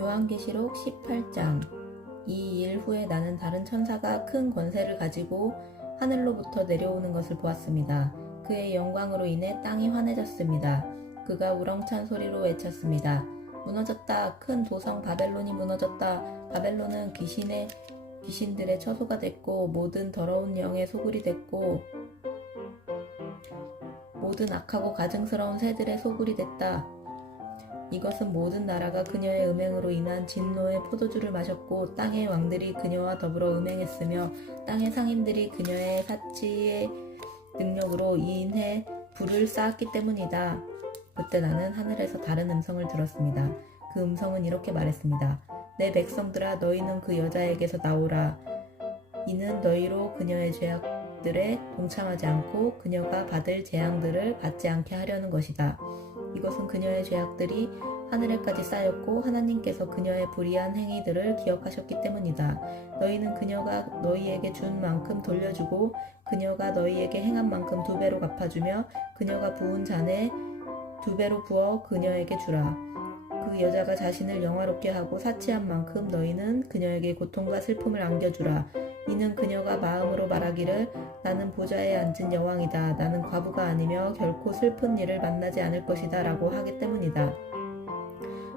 요한계시록 18장. 이 일 후에 나는 다른 천사가 큰 권세를 가지고 하늘로부터 내려오는 것을 보았습니다. 그의 영광으로 인해 땅이 환해졌습니다. 그가 우렁찬 소리로 외쳤습니다. 무너졌다. 큰 도성 바벨론이 무너졌다. 바벨론은 귀신들의 처소가 됐고 모든 더러운 영의 소굴이 됐고 모든 악하고 가증스러운 새들의 소굴이 됐다. 이것은 모든 나라가 그녀의 음행으로 인한 진노의 포도주를 마셨고 땅의 왕들이 그녀와 더불어 음행했으며 땅의 상인들이 그녀의 사치의 능력으로 인해 불을 쌓았기 때문이다. 그때 나는 하늘에서 다른 음성을 들었습니다. 그 음성은 이렇게 말했습니다. 내 백성들아, 너희는 그 여자에게서 나오라. 이는 너희로 그녀의 죄악들에 동참하지 않고 그녀가 받을 재앙들을 받지 않게 하려는 것이다. 이것은 그녀의 죄악들이 하늘에까지 쌓였고 하나님께서 그녀의 불의한 행위들을 기억하셨기 때문이다. 너희는 그녀가 너희에게 준 만큼 돌려주고 그녀가 너희에게 행한 만큼 2배로 갚아주며 그녀가 부은 잔에 2배로 부어 그녀에게 주라. 그 여자가 자신을 영화롭게 하고 사치한 만큼 너희는 그녀에게 고통과 슬픔을 안겨주라. 이는 그녀가 마음으로 말하기를 나는 보좌에 앉은 여왕이다. 나는 과부가 아니며 결코 슬픈 일을 만나지 않을 것이다 라고 하기 때문이다.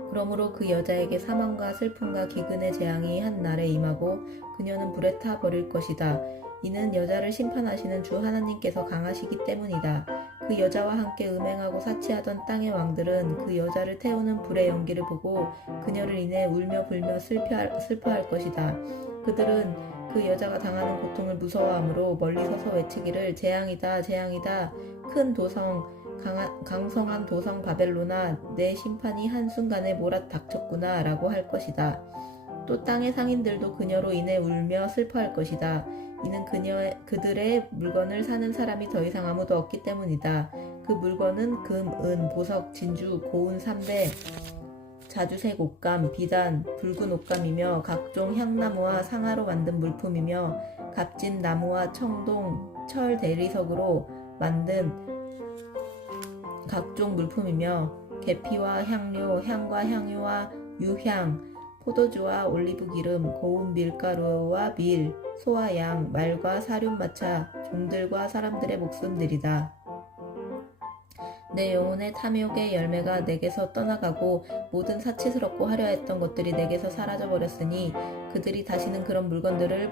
그러므로 그 여자에게 사망과 슬픔과 기근의 재앙이 한 날에 임하고 그녀는 불에 타 버릴 것이다. 이는 여자를 심판하시는 주 하나님께서 강하시기 때문이다. 그 여자와 함께 음행하고 사치하던 땅의 왕들은 그 여자를 태우는 불의 연기를 보고 그녀를 인해 울며 불며 슬퍼할 것이다. 그들은 그 여자가 당하는 고통을 무서워하므로 멀리 서서 외치기를 재앙이다, 재앙이다. 큰 도성, 강성한 도성 바벨로나, 내 심판이 한순간에 몰아닥쳤구나 라고 할 것이다. 또 땅의 상인들도 그녀로 인해 울며 슬퍼할 것이다. 이는 그들의 물건을 사는 사람이 더 이상 아무도 없기 때문이다. 그 물건은 금, 은, 보석, 진주, 고운 삼배, 자주색 옷감, 비단, 붉은 옷감이며 각종 향나무와 상아로 만든 물품이며 값진 나무와 청동, 철 대리석으로 만든 각종 물품이며 계피와 향료, 향과 향유와 유향, 포도주와 올리브기름, 고운 밀가루와 밀, 소와 양, 말과 사륜마차, 종들과 사람들의 목숨들이다. 내 영혼의 탐욕의 열매가 내게서 떠나가고 모든 사치스럽고 화려했던 것들이 내게서 사라져버렸으니 그들이 다시는 그런 물건들을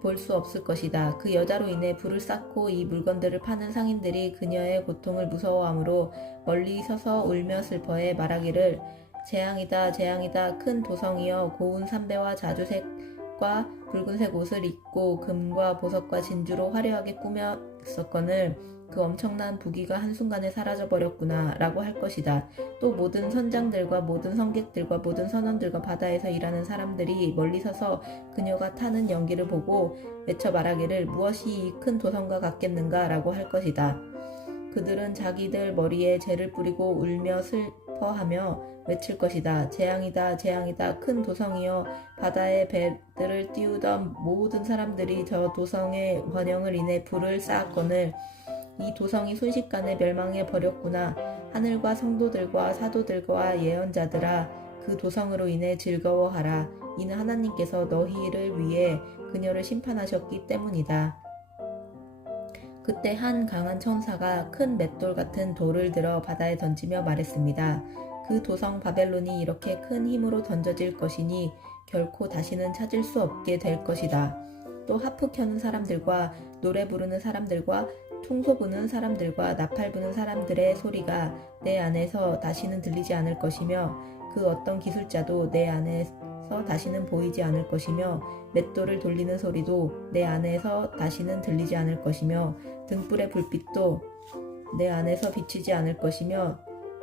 볼 수 없을 것이다. 그 여자로 인해 불을 쌓고 이 물건들을 파는 상인들이 그녀의 고통을 무서워하므로 멀리 서서 울며 슬퍼해 말하기를 재앙이다, 재앙이다. 큰 도성이여 고운 삼배와 자주색과 붉은색 옷을 입고 금과 보석과 진주로 화려하게 꾸몄었거늘 그 엄청난 부귀가 한순간에 사라져버렸구나 라고 할 것이다. 또 모든 선장들과 모든 성객들과 모든 선원들과 바다에서 일하는 사람들이 멀리 서서 그녀가 타는 연기를 보고 외쳐 말하기를 무엇이 이 큰 도성과 같겠는가 라고 할 것이다. 그들은 자기들 머리에 재를 뿌리고 울며 슬퍼하며 외칠 것이다. 재앙이다, 재앙이다. 큰 도성이여 바다에 배들을 띄우던 모든 사람들이 저 도성의 번영을 인해 불을 쌓았거늘 이 도성이 순식간에 멸망해 버렸구나. 하늘과 성도들과 사도들과 예언자들아, 그 도성으로 인해 즐거워하라. 이는 하나님께서 너희를 위해 그녀를 심판하셨기 때문이다. 그때 한 강한 천사가 큰 맷돌 같은 돌을 들어 바다에 던지며 말했습니다. 그 도성 바벨론이 이렇게 큰 힘으로 던져질 것이니 결코 다시는 찾을 수 없게 될 것이다. 또 하프 켜는 사람들과 노래 부르는 사람들과 총소 부는 사람들과 나팔 부는 사람들의 소리가 내 안에서 다시는 들리지 않을 것이며 그 어떤 기술자도 내 안에서 다시는 보이지 않을 것이며 맷돌을 돌리는 소리도 내 안에서 다시는 들리지 않을 것이며 등불의 불빛도 내 안에서 비치지 않을 것이며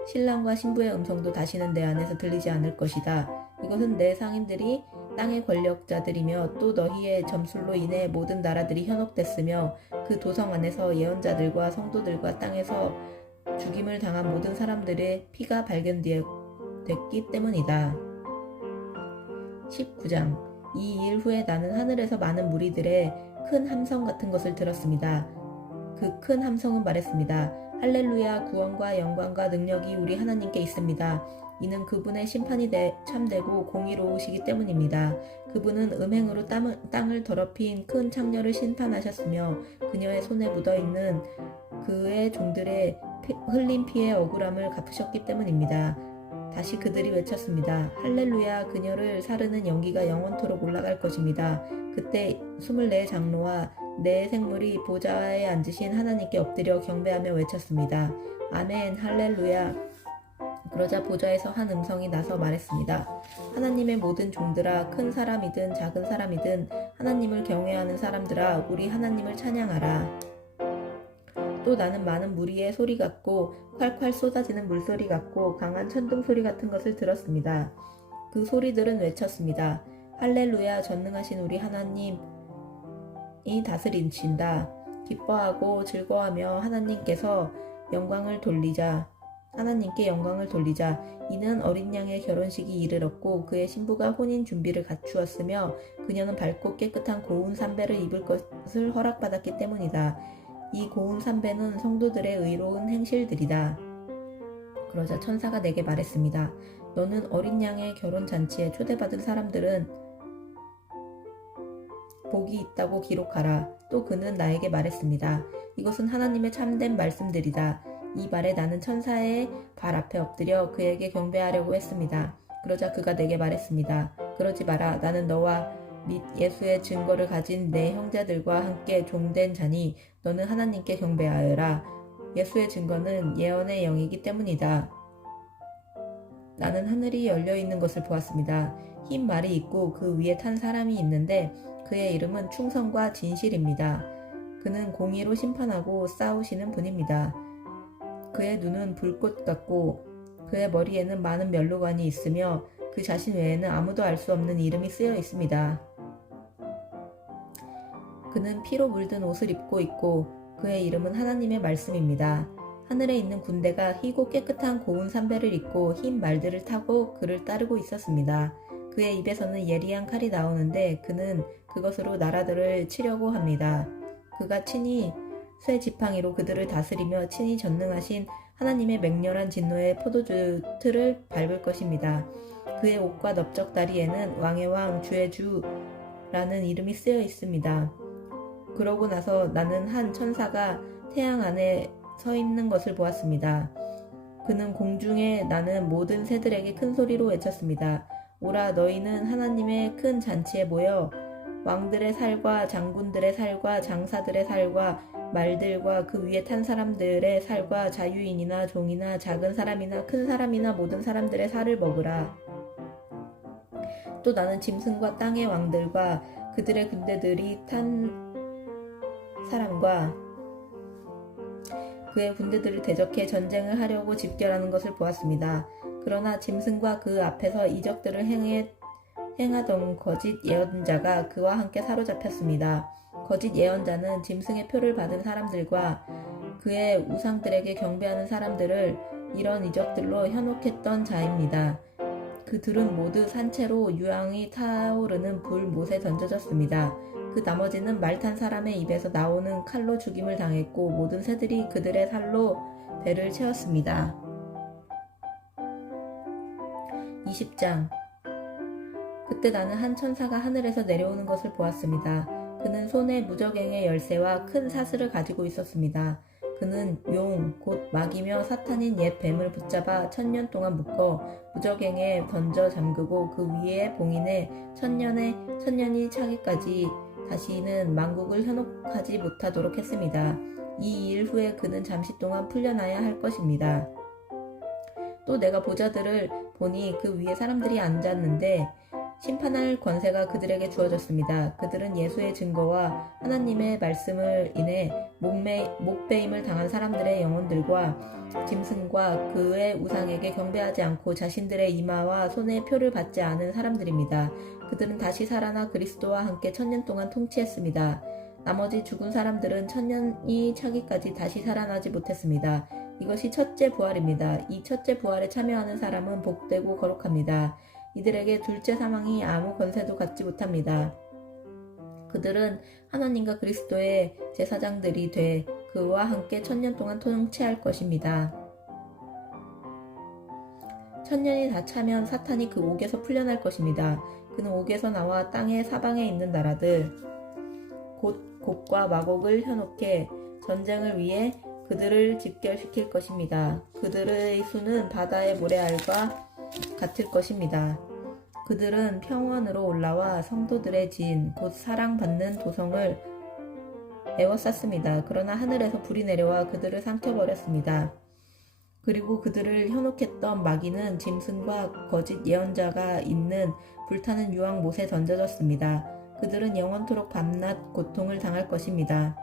신랑과 신부의 음성도 다시는 내 안에서 들리지 않을 것이다. 이것은 내 상인들이 땅의 권력자들이며 또 너희의 점술로 인해 모든 나라들이 현혹됐으며 그 도성 안에서 예언자들과 성도들과 땅에서 죽임을 당한 모든 사람들의 피가 발견되었기 때문이다. 19장. 이 일 후에 나는 하늘에서 많은 무리들의 큰 함성 같은 것을 들었습니다. 그 큰 함성은 말했습니다. 할렐루야. 구원과 영광과 능력이 우리 하나님께 있습니다. 이는 그분의 심판이 참되고 공의로우시기 때문입니다. 그분은 음행으로 땅을 더럽힌 큰 창녀를 심판하셨으며 그녀의 손에 묻어있는 그의 종들의 흘린 피의 억울함을 갚으셨기 때문입니다. 다시 그들이 외쳤습니다. 할렐루야. 그녀를 사르는 연기가 영원토록 올라갈 것입니다. 그때 24 장로와 4 생물이 보좌에 앉으신 하나님께 엎드려 경배하며 외쳤습니다. 아멘. 할렐루야. 그러자 보좌에서 한 음성이 나서 말했습니다. 하나님의 모든 종들아, 큰 사람이든 작은 사람이든 하나님을 경외하는 사람들아, 우리 하나님을 찬양하라. 또 나는 많은 무리의 소리 같고 콸콸 쏟아지는 물소리 같고 강한 천둥 소리 같은 것을 들었습니다. 그 소리들은 외쳤습니다. 할렐루야. 전능하신 우리 하나님이 다스리신다. 기뻐하고 즐거워하며 하나님께 영광을 돌리자. 이는 어린 양의 결혼식이 이르렀고 그의 신부가 혼인 준비를 갖추었으며 그녀는 밝고 깨끗한 고운 삼배를 입을 것을 허락받았기 때문이다. 이 고운 삼배는 성도들의 의로운 행실들이다. 그러자 천사가 내게 말했습니다. 너는 어린 양의 결혼 잔치에 초대받은 사람들은 복이 있다고 기록하라. 또 그는 나에게 말했습니다. 이것은 하나님의 참된 말씀들이다. 이 말에 나는 천사의 발 앞에 엎드려 그에게 경배하려고 했습니다. 그러자 그가 내게 말했습니다. 그러지 마라. 나는 너와 및 예수의 증거를 가진 내 형제들과 함께 종된 자니 너는 하나님께 경배하여라. 예수의 증거는 예언의 영이기 때문이다. 나는 하늘이 열려있는 것을 보았습니다. 흰 말이 있고 그 위에 탄 사람이 있는데 그의 이름은 충성과 진실입니다. 그는 공의로 심판하고 싸우시는 분입니다. 그의 눈은 불꽃 같고 그의 머리에는 많은 면류관이 있으며 그 자신 외에는 아무도 알 수 없는 이름이 쓰여 있습니다. 그는 피로 물든 옷을 입고 있고 그의 이름은 하나님의 말씀입니다. 하늘에 있는 군대가 희고 깨끗한 고운 삼배를 입고 흰 말들을 타고 그를 따르고 있었습니다. 그의 입에서는 예리한 칼이 나오는데 그는 그것으로 나라들을 치려고 합니다. 그가 친히 쇠 지팡이로 그들을 다스리며 친히 전능하신 하나님의 맹렬한 진노의 포도주 틀을 밟을 것입니다. 그의 옷과 넓적다리에는 왕의 왕 주의 주라는 이름이 쓰여 있습니다. 그러고 나서 나는 한 천사가 태양 안에 서 있는 것을 보았습니다. 그는 공중에 나는 모든 새들에게 큰 소리로 외쳤습니다. 오라 너희는 하나님의 큰 잔치에 모여 왕들의 살과 장군들의 살과 장사들의 살과 말들과 그 위에 탄 사람들의 살과 자유인이나 종이나 작은 사람이나 큰 사람이나 모든 사람들의 살을 먹으라. 또 나는 짐승과 땅의 왕들과 그들의 군대들이 탄 사람과 그의 군대들을 대적해 전쟁을 하려고 집결하는 것을 보았습니다. 그러나 짐승과 그 앞에서 이적들을 행하던 거짓 예언자가 그와 함께 사로잡혔습니다. 거짓 예언자는 짐승의 표를 받은 사람들과 그의 우상들에게 경배하는 사람들을 이런 이적들로 현혹했던 자입니다. 그들은 모두 산채로 유황이 타오르는 불못에 던져졌습니다. 그 나머지는 말 탄 사람의 입에서 나오는 칼로 죽임을 당했고 모든 새들이 그들의 살로 배를 채웠습니다. 20장. 그때 나는 한 천사가 하늘에서 내려오는 것을 보았습니다. 그는 손에 무저갱의 열쇠와 큰 사슬을 가지고 있었습니다. 그는 용, 곧 마귀며 사탄인 옛 뱀을 붙잡아 1000년 동안 묶어 무저갱에 던져 잠그고 그 위에 봉인해 천년이 차기까지 다시는 만국을 현혹하지 못하도록 했습니다. 이 일 후에 그는 잠시 동안 풀려나야 할 것입니다. 또 내가 보자들을 보니 그 위에 사람들이 앉았는데 심판할 권세가 그들에게 주어졌습니다. 그들은 예수의 증거와 하나님의 말씀을 인해 목배임을 당한 사람들의 영혼들과 짐승과 그의 우상에게 경배하지 않고 자신들의 이마와 손에 표를 받지 않은 사람들입니다. 그들은 다시 살아나 그리스도와 함께 1000년 동안 통치했습니다. 나머지 죽은 사람들은 1000년이 차기까지 다시 살아나지 못했습니다. 이것이 첫째 부활입니다. 이 첫째 부활에 참여하는 사람은 복되고 거룩합니다. 이들에게 둘째 사망이 아무 권세도 갖지 못합니다. 그들은 하나님과 그리스도의 제사장들이 돼 그와 함께 1000년 동안 통치할 것입니다. 1000년이 다 차면 사탄이 그 옥에서 풀려날 것입니다. 그는 옥에서 나와 땅의 사방에 있는 나라들 곧 곡과 마곡을 현혹해 전쟁을 위해 그들을 집결시킬 것입니다. 그들의 수는 바다의 모래알과 같을 것입니다. 그들은 평원으로 올라와 성도들의 지인 곧 사랑받는 도성을 에워쌌습니다. 그러나 하늘에서 불이 내려와 그들을 삼켜버렸습니다. 그리고 그들을 현혹했던 마귀는 짐승과 거짓 예언자가 있는 불타는 유황 못에 던져졌습니다. 그들은 영원토록 밤낮 고통을 당할 것입니다.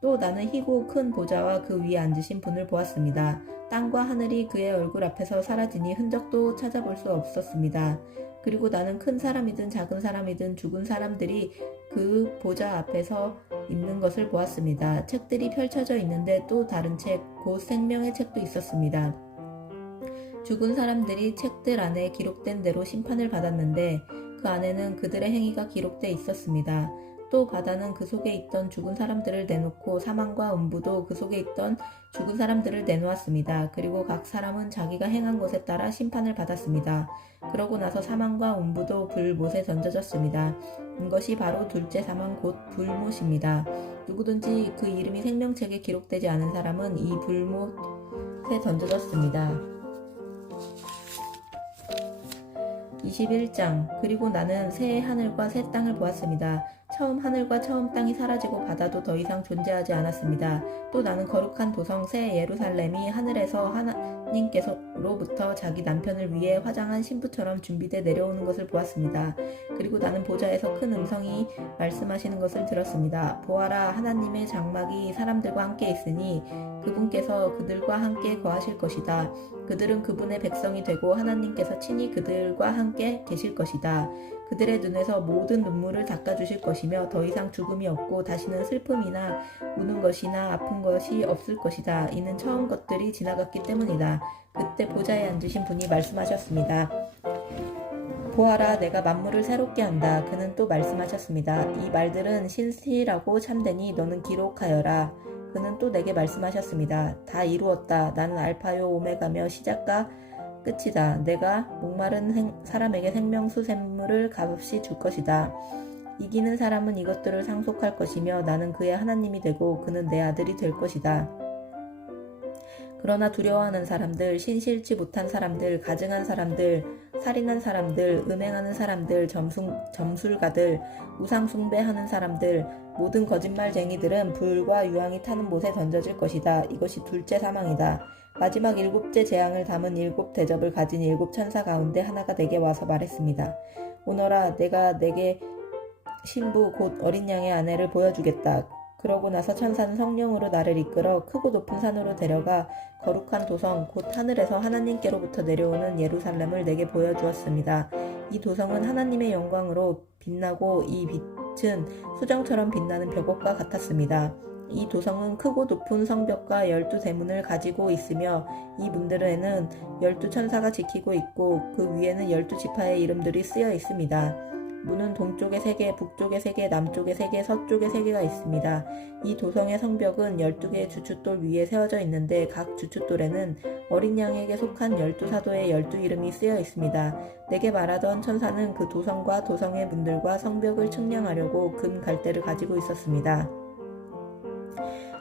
또 나는 희고 큰 보좌와 그 위에 앉으신 분을 보았습니다. 땅과 하늘이 그의 얼굴 앞에서 사라지니 흔적도 찾아볼 수 없었습니다. 그리고 나는 큰 사람이든 작은 사람이든 죽은 사람들이 그 보좌 앞에서 있는 것을 보았습니다. 책들이 펼쳐져 있는데 또 다른 책, 곧 생명의 책도 있었습니다. 죽은 사람들이 책들 안에 기록된 대로 심판을 받았는데 그 안에는 그들의 행위가 기록돼 있었습니다. 또 바다는 그 속에 있던 죽은 사람들을 내놓고 사망과 음부도 그 속에 있던 죽은 사람들을 내놓았습니다. 그리고 각 사람은 자기가 행한 것에 따라 심판을 받았습니다. 그러고 나서 사망과 음부도 불못에 던져졌습니다. 이것이 바로 둘째 사망 곧 불못입니다. 누구든지 그 이름이 생명책에 기록되지 않은 사람은 이 불못에 던져졌습니다. 21장 그리고 나는 새 하늘과 새 땅을 보았습니다. 처음 하늘과 처음 땅이 사라지고 바다도 더 이상 존재하지 않았습니다. 또 나는 거룩한 도성 새 예루살렘이 하늘에서 하나님께서로부터 자기 남편을 위해 화장한 신부처럼 준비돼 내려오는 것을 보았습니다. 그리고 나는 보좌에서 큰 음성이 말씀하시는 것을 들었습니다. 보아라, 하나님의 장막이 사람들과 함께 있으니 그분께서 그들과 함께 거하실 것이다. 그들은 그분의 백성이 되고 하나님께서 친히 그들과 함께 계실 것이다. 그들의 눈에서 모든 눈물을 닦아주실 것이며 더 이상 죽음이 없고 다시는 슬픔이나 우는 것이나 아픈 것이 없을 것이다. 이는 처음 것들이 지나갔기 때문이다. 그때 보좌에 앉으신 분이 말씀하셨습니다. 보아라, 내가 만물을 새롭게 한다. 그는 또 말씀하셨습니다. 이 말들은 신실하고 참되니 너는 기록하여라. 그는 또 내게 말씀하셨습니다. 다 이루었다. 나는 알파요 오메가며 시작과 끝이다. 내가 목마른 사람에게 생명수 샘물을 값없이 줄 것이다. 이기는 사람은 이것들을 상속할 것이며 나는 그의 하나님이 되고 그는 내 아들이 될 것이다. 그러나 두려워하는 사람들, 신실치 못한 사람들, 가증한 사람들, 살인한 사람들, 음행하는 사람들, 점술가들, 우상숭배하는 사람들, 모든 거짓말쟁이들은 불과 유황이 타는 못에 던져질 것이다. 이것이 둘째 사망이다. 마지막 일곱째 재앙을 담은 일곱 대접을 가진 일곱 천사 가운데 하나가 내게 와서 말했습니다. 오너라, 내가 내게 신부 곧 어린 양의 아내를 보여주겠다. 그러고 나서 천사는 성령으로 나를 이끌어 크고 높은 산으로 데려가 거룩한 도성 곧 하늘에서 하나님께로부터 내려오는 예루살렘을 내게 보여주었습니다. 이 도성은 하나님의 영광으로 빛나고 이 빛은 수정처럼 빛나는 벽옥과 같았습니다. 이 도성은 크고 높은 성벽과 12대문을 가지고 있으며 이 문들에는 12천사가 지키고 있고 그 위에는 12지파의 이름들이 쓰여 있습니다. 문은 동쪽에 3개, 북쪽에 3개, 남쪽에 3개, 서쪽에 3개가 있습니다. 이 도성의 성벽은 12개의 주춧돌 위에 세워져 있는데 각 주춧돌에는 어린 양에게 속한 12사도의 12이름이 쓰여 있습니다. 내게 말하던 천사는 그 도성과 도성의 문들과 성벽을 측량하려고 금 갈대를 가지고 있었습니다.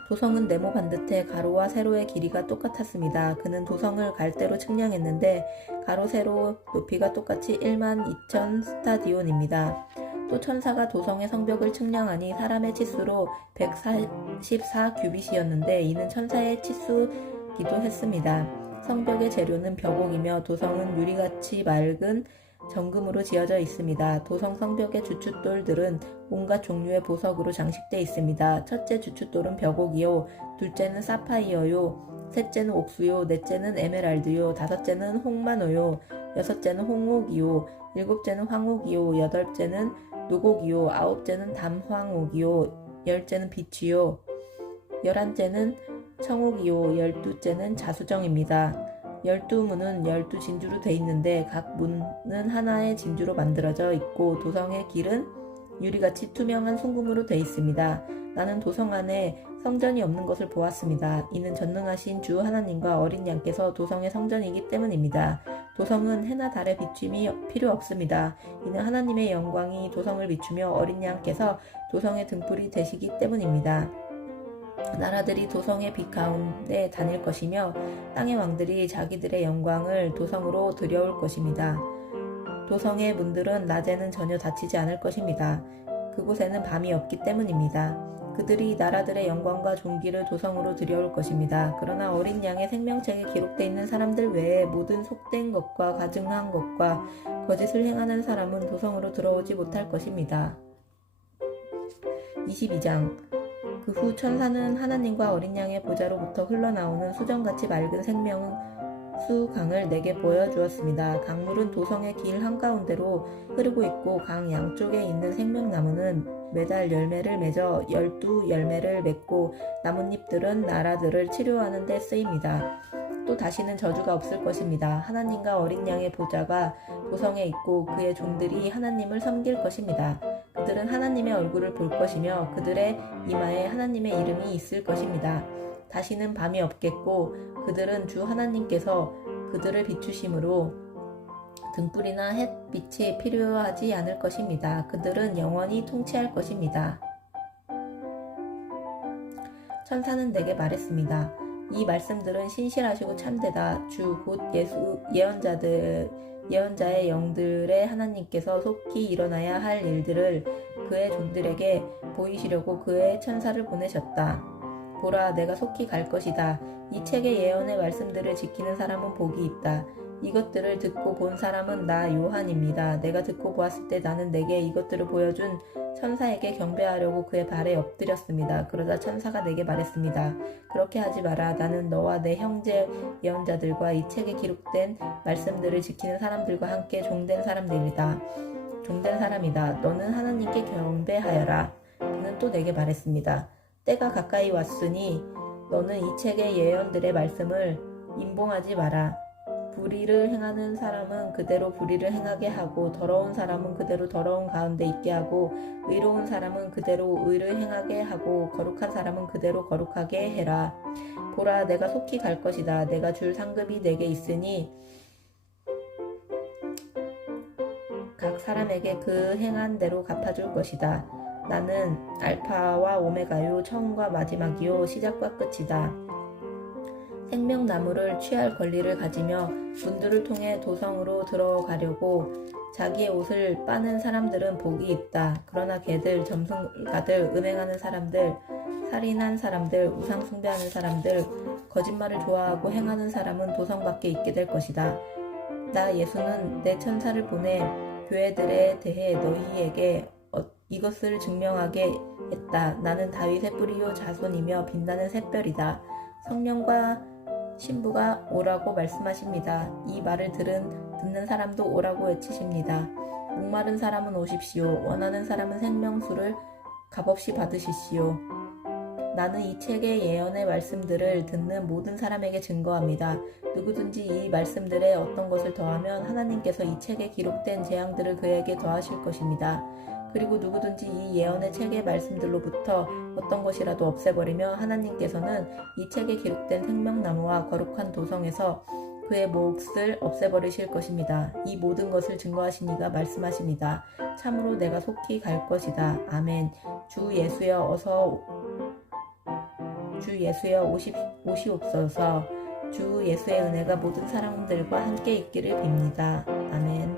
도성은 네모 반듯해 가로와 세로의 길이가 똑같았습니다. 그는 도성을 갈대로 측량했는데 가로 세로 높이가 똑같이 12000 스타디온입니다. 또 천사가 도성의 성벽을 측량하니 사람의 치수로 144 규빗이었는데 이는 천사의 치수기도 했습니다. 성벽의 재료는 벽옥이며 도성은 유리같이 맑은 정금으로 지어져 있습니다. 도성 성벽의 주춧돌들은 온갖 종류의 보석으로 장식되어 있습니다. 첫째 주춧돌은 벽옥이요, 둘째는 사파이어요, 셋째는 옥수요, 넷째는 에메랄드요, 다섯째는 홍마노요, 여섯째는 홍옥이요, 일곱째는 황옥이요, 여덟째는 노곡이요, 아홉째는 담황옥이요, 열째는 비치요, 11째는 청옥이요, 12째는 자수정입니다. 12문은 12진주로 돼 있는데 각 문은 하나의 진주로 만들어져 있고 도성의 길은 유리같이 투명한 순금으로 돼 있습니다. 나는 도성 안에 성전이 없는 것을 보았습니다. 이는 전능하신 주 하나님과 어린 양께서 도성의 성전이기 때문입니다. 도성은 해나 달의 비춤이 필요 없습니다. 이는 하나님의 영광이 도성을 비추며 어린 양께서 도성의 등불이 되시기 때문입니다. 나라들이 도성의 빛 가운데 다닐 것이며 땅의 왕들이 자기들의 영광을 도성으로 들여올 것입니다. 도성의 문들은 낮에는 전혀 닫히지 않을 것입니다. 그곳에는 밤이 없기 때문입니다. 그들이 나라들의 영광과 존귀를 도성으로 들여올 것입니다. 그러나 어린 양의 생명책에 기록되어 있는 사람들 외에 모든 속된 것과 가증한 것과 거짓을 행하는 사람은 도성으로 들어오지 못할 것입니다. 22장 그 후 천사는 하나님과 어린 양의 보좌로부터 흘러나오는 수정같이 맑은 생명수 강을 내게 보여주었습니다. 강물은 도성의 길 한가운데로 흐르고 있고 강 양쪽에 있는 생명나무는 매달 열매를 맺어 12열매를 맺고 나뭇잎들은 나라들을 치료하는 데 쓰입니다. 또 다시는 저주가 없을 것입니다. 하나님과 어린 양의 보좌가 도성에 있고 그의 종들이 하나님을 섬길 것입니다. 그들은 하나님의 얼굴을 볼 것이며 그들의 이마에 하나님의 이름이 있을 것입니다. 다시는 밤이 없겠고 그들은 주 하나님께서 그들을 비추심으로 등불이나 햇빛이 필요하지 않을 것입니다. 그들은 영원히 통치할 것입니다. 천사는 내게 말했습니다. 이 말씀들은 신실하시고 참되다. 주 곧 예언자의 영들의 하나님께서 속히 일어나야 할 일들을 그의 종들에게 보이시려고 그의 천사를 보내셨다. 보라, 내가 속히 갈 것이다. 이 책의 예언의 말씀들을 지키는 사람은 복이 있다. 이것들을 듣고 본 사람은 나 요한입니다. 내가 듣고 보았을 때 나는 내게 이것들을 보여준 천사에게 경배하려고 그의 발에 엎드렸습니다. 그러자 천사가 내게 말했습니다. 그렇게 하지 마라. 나는 너와 내 형제 예언자들과 이 책에 기록된 말씀들을 지키는 사람들과 함께 종된 사람들이다. 종된 사람이다. 너는 하나님께 경배하여라. 그는 또 내게 말했습니다. 때가 가까이 왔으니 너는 이 책의 예언들의 말씀을 임봉하지 마라. 불의를 행하는 사람은 그대로 불의를 행하게 하고 더러운 사람은 그대로 더러운 가운데 있게 하고 의로운 사람은 그대로 의를 행하게 하고 거룩한 사람은 그대로 거룩하게 해라. 보라, 내가 속히 갈 것이다. 내가 줄 상급이 내게 있으니 각 사람에게 그 행한 대로 갚아줄 것이다. 나는 알파와 오메가요, 처음과 마지막이요, 시작과 끝이다. 생명나무를 취할 권리를 가지며 문들을 통해 도성으로 들어가려고 자기의 옷을 빠는 사람들은 복이 있다. 그러나 개들, 점술가들, 음행하는 사람들, 살인한 사람들, 우상 숭배하는 사람들, 거짓말을 좋아하고 행하는 사람은 도성 밖에 있게 될 것이다. 나 예수는 내 천사를 보내 교회들에 대해 너희에게 이것을 증명하게 했다. 나는 다윗의 뿌리요 자손이며 빛나는 샛별이다. 성령과 신부가 오라고 말씀하십니다. 이 말을 듣는 사람도 오라고 외치십니다. 목마른 사람은 오십시오. 원하는 사람은 생명수를 값없이 받으시시오. 나는 이 책의 예언의 말씀들을 듣는 모든 사람에게 증거합니다. 누구든지 이 말씀들에 어떤 것을 더하면 하나님께서 이 책에 기록된 재앙들을 그에게 더하실 것입니다. 그리고 누구든지 이 예언의 책의 말씀들로부터 어떤 것이라도 없애버리며 하나님께서는 이 책에 기록된 생명나무와 거룩한 도성에서 그의 몫을 없애버리실 것입니다. 이 모든 것을 증거하신 이가 말씀하십니다. 참으로 내가 속히 갈 것이다. 아멘. 주 예수여 오시옵소서. 주 예수의 은혜가 모든 사람들과 함께 있기를 빕니다. 아멘.